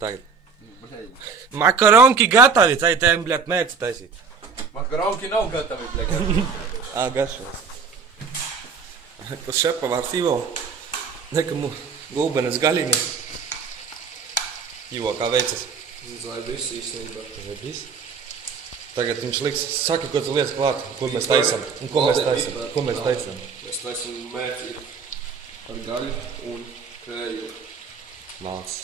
Tagad. Makaronki gatavi, tēm, bļāt, mērķi taisīt. Makaronki nav gatavi, bļāt. Garšos. Kas šepavārs Ivo. Nekamu gulbenes gaļini. Ivo, kā veicas? Zaibis īstenībā. Zaibis? Tagad viņš liks, saki, ko tu lietas klāt, ko mēs taisam. Un ko mēs taisam? Ko mēs taisam? Mēs taisam mērķi ar gaļu un krēju. Nāc.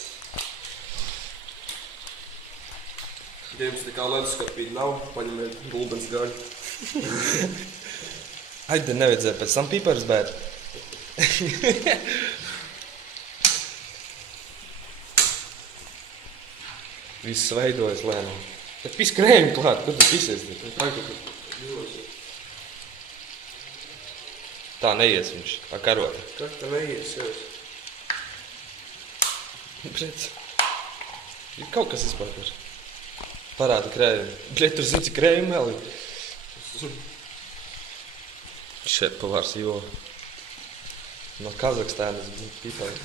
Jums nekā leduskapī nav, paņemiet gulbenes gaļu. Aide, nevajadzēja pēc tam pīpars bērt. Viss veidojas lēnām. Bet pis krējumi klāt, kur tu pisies? Tā neies viņš, tā karota. Kā tā neies, jau? Bret, ir kaut kas izpārkars. Parāda krējumi. Bret, tur zini, cik krējumi vēl ir. Šepavārs Ivo. No Kazahstānas pīpāri.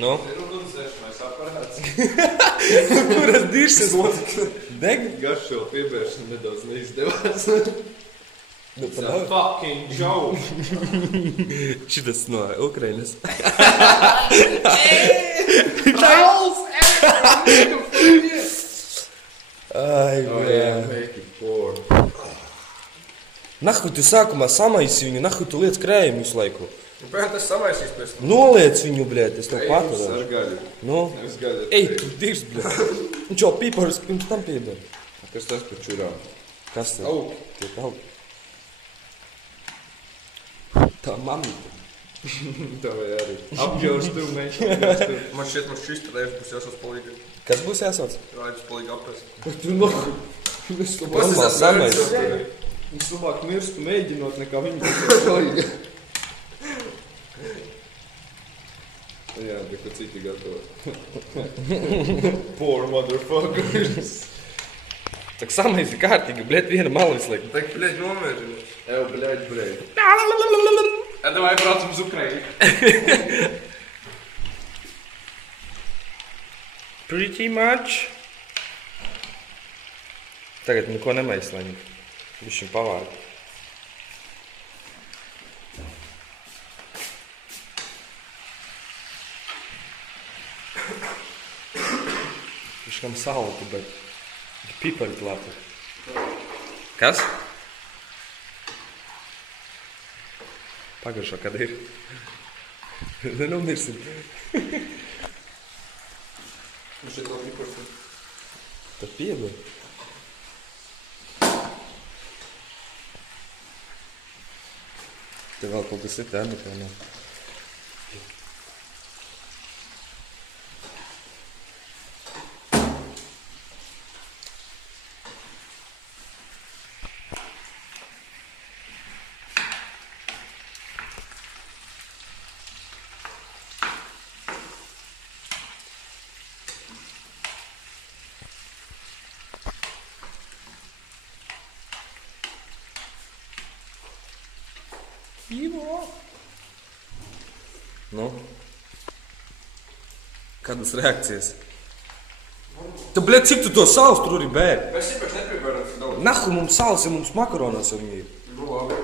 Nu? Kuras diršas? Deg? Garšo piebēršana nedaudz neizdevās. Nu, It's a fucking joke. Šitas no Ukrainas. Charles! Ai, nahuj tu sākumā samaisi viņu, nahuj tu liec krējumu visu laiku. Pēc tas samaisīs pēc tam. Noliec viņu, bļēt, es tev Ar patadu. gaļu. Nu? Nevis gaļu. Ej, tu dirst, bļēt. Viņš jau pīparus pirms tam piedara. Kas tas par čurām? Kas tas? Augi. Tiek augi. Tā mamīte. Tā vai arī. Apģaurs tu, mēs. Man šķiet, man šis tad būs jāsauc palīgi. Kas būs jāsauc? Rāģis palīgi apes. Tu nahuj. Normāli samaisi. Viņš labāk mirstu mēģinot nekā viņi būs palīgi. Jā, bet ko citi gatavo. Poor motherfuckers. Tak samaisi kārtīgi, bļēt, viena mala visu laiku. Так, блядь, номер. Блядь. А давай браться з України. Pretty much. Tagad neko nemais, lai viņš pavāri. Viņš kam saltu, bet pipari klātu. Kas? Pagaršo, kad ir. Nenomirsim. Viņš šeit nav pikorsi. Tad piedod. Tev vēl kaut kas ir tā, bet vēl nav. Ivo! Nu? Kādas reakcijas? Tu, bļet, cik tu to sāls tur arī bēri? Mēs īpaši nepiebēram tik daudz. Nahu mums sāls, ja mums makaronās jau viņi ir. Nu, labi.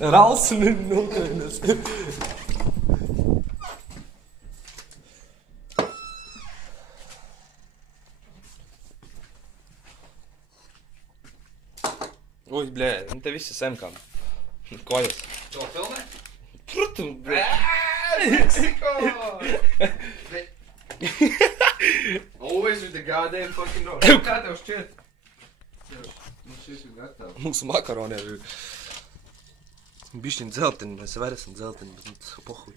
Rals un Ukrainas. Oj, bļē, un te viss ir semkām. Kojas. To filmē? Protams, bļē. Mexico! Always with the goddamn fucking door. Kā tev šķiet? Man šis ir gatavs. Mūsu makaroniem ir bišķiņ dzelteni, mēs vairs esam dzelteni, bet tas pohuj.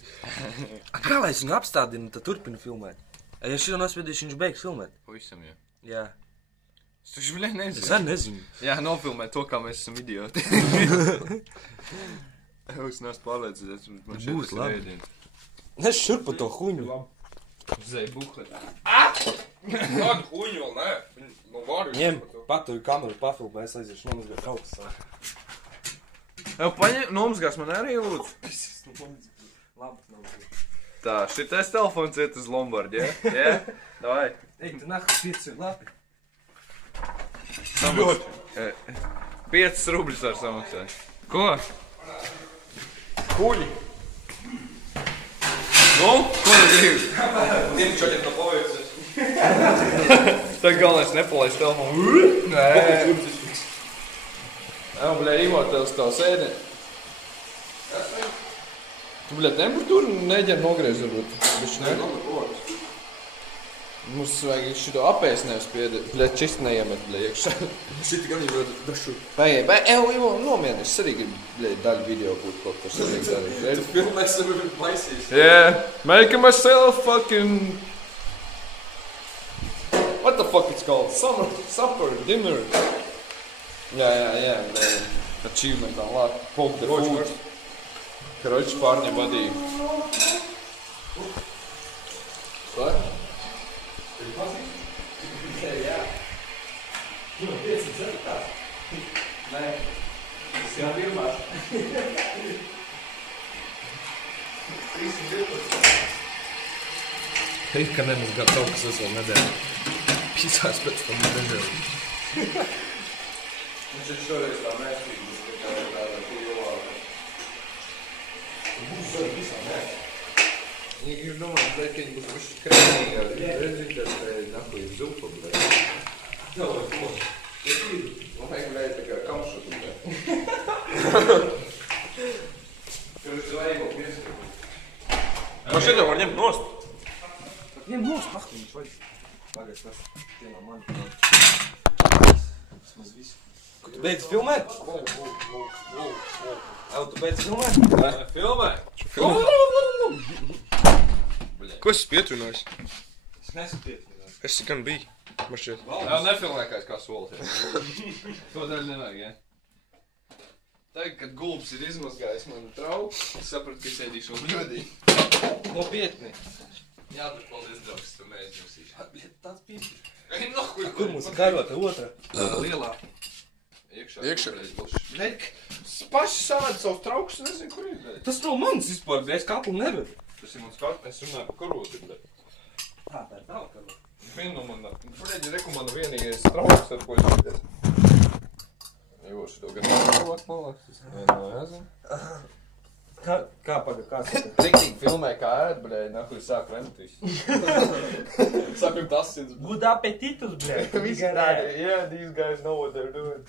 A kā lai es viņu apstādinu, tad turpinu filmēt? Ja šito nosviedīšu, viņš beigs filmēt? Pavisam, jā. Jā. Es taču bļē nezinu. Es arī nezinu. Jā, nofilmē to, kā mēs esam idioti. Es neesmu pārliecināts, man šeit Būs tas ir labi. ēdiens. Es šurpu to huņu. Zēja buhlet. Kādu huņu vēl, nē? No varu. Ņem, paturi kameru, pafilmē, es aiziešu nomazgāt kaut kas. Jau paņem, nomazgās man arī lūdzu. Labi, nomazgāt. Tā, šitais telefons iet uz Lombardi, ja? Jā? Davai. Ej, tu nahu 5 ir labi. Samaksā. 5 rubļus var samaksāt. Ko? Kuļi. Nu, ko tu gribi? Tiem čaļiem no paviekas. Tā galvenais nepalaist telefonu. Nē. Jā, bļē, imotēlis tā sēdē. Tu, bļē, nebūs tur neģer nogriezt, varbūt. Bišķi, ne? Mums vajag šito apēst neuzspiedēt. Bļē, čist neiemet, bļē, iekšā. Šiti gan jau dašu. Ivo, nomienies, es arī gribu, bļē, daļu video būt kaut kas svarīgs darīt. Tu filmēs sevi maisīs. Yeah, making myself fucking... What the fuck it's called? Supper, dinner. Jā, achievement on lot. Poke the food. Короче, парни, воды. Что? Jā. Nē, tas jau pirmās. 312. Hei, ka nemazgāt kaut kas es vēl nedēļu. Pisās pēc tam nedēļu. Viņš ir šoreiz tā mēstības, ka tā ir tāda pīlāka. Būs zara visā, nē. Я думаю, ka viņi būs puši krēmīgi ar redzītēs, ka nahuj zupa, blē. Davai, ko? Man vajag, blē, tā kā kamšu tu, blē. Kurš vajag pieskatu. Man šeit jau var ņemt nost. Ņem nost, pahliņš vajag. Pagaids, tas vienā mani. Vismaz visu. Ko tu beidz filmēt? Au, tu beidz filmēt? Filmē? Ko es pietunājos? Es neesmu pietunājis. Es gan biju. Man šķiet. Jā, nefilmēkais kā solis. To daļu nevajag, ja? Tagad, kad gulbs ir izmazgājis manu trauku, es sapratu, ka es ēdīšu un bļodī. Nopietni. Jā, bet paldies, draugs, tu mēģināsīši. Tāds pīši. Ai, nahuj, Kur mums karota otra? Lielā. Iekšā. Nek, paši sādi savus traukus, nezinu, kur ir. Tas nav mans vispār, bet es kaklu nevaru. Tas ir mans kārt, es runāju par karoti, bet. Tā ir tava karota. Vienu man, paļēģi rekomanda vienīgais trauks, ar ko es šitēs. Jo, šito gan trauks malāks. Vienā jāzina. Kā paga, kā saka? Riktīgi filmē, kā ēd, bļēji, nahuj sāk vemt visu. Sakim tas ir. Good appetitus, bļē. Yeah, these guys know what they're doing.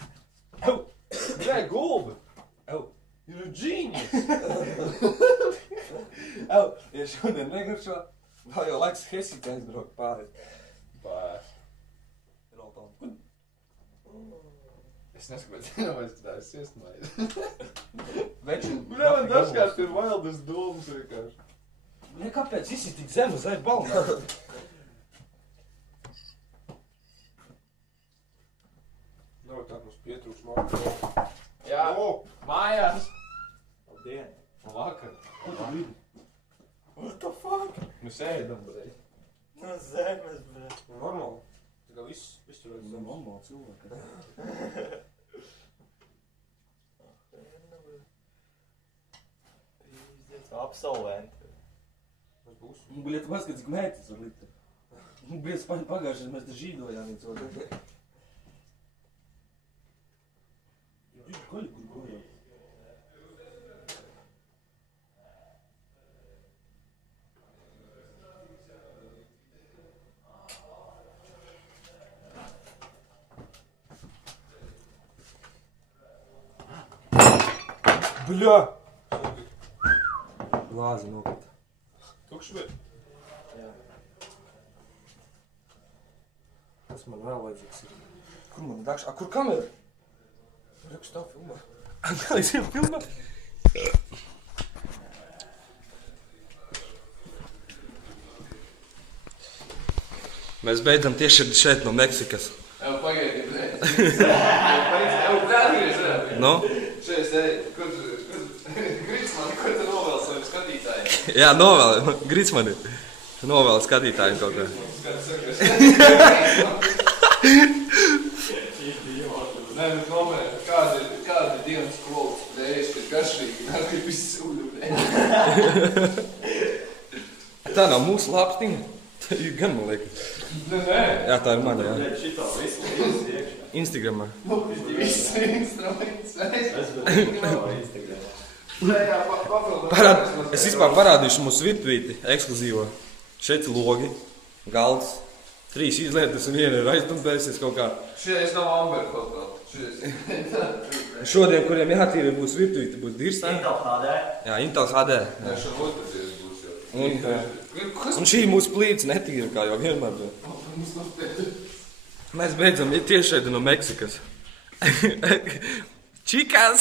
Au! Bļē, gulbi! Au! You're a genius! Au! Ja šodien negaršo, vēl jau laiks hesīt aizbraukt pāri. Bār. Es nesaku, bet vienamais tā es iesmaidu. Veči, Bļē, man dažkārt ir wildas domas vienkārši. Bļē, kāpēc visi tik zem uz aiz balnā? Nav tā, mums pietrūks mākā. Jā, mājās! Labdien! Vakar! Ko tu gribi? What the fuck? Nu sēdam, bļēji. No zemes, bļē. Normāli. Tā kā viss tur ir Zem normāli cilvēki. Absolventi. Kas būs? Bļē, tu paskatās, cik mērķis var likt. Bļē, pagājušajā mēs te žīdojām viens otru. Koļi, kur gojam? Bļā! Lāzi nokrita. Tukšs bija? Kas man vēl vajadzīgs ir? Kur man dakš? Kur kamera? Reku stāv filmā. Kā es jau filmā? Mēs beidzam tieši šeit no Meksikas. Jau pagaidi, bļēji. Jau pēdējais, redz. No? Šeit ej, kur Grīsmani, ko tu novēl saviem skatītājiem? Jā, novēl, Grīsmani. Novēl skatītājiem kaut kā. Nē, nu nomēr, kādi dienas kloks dēļ, kad garšīgi, arī viss sūļu dēļ. Tā nav mūsu lāpstiņa. Tā ir gan, man liekas. Nē. Jā, tā ir mana, jā. Šitā visu iekšā. Instagramā. Viss instruments. Es vispār parādīšu mūsu virtuvīti ekskluzīvo. Šeit logi, galds, 3 izlietas un 1 ir aizdumpējusies kaut kā. Šies nav Amber Hotel. Šodien, kuriem jātīra būs virtuvīte, būs dirstā. Intel HD. Jā, Intel HD. Nē, šo otrdies būs jau. Un šī mūsu plīts netīra, kā jau vienmēr. Mēs beidzam tieši šeit no Meksikas. Čikās!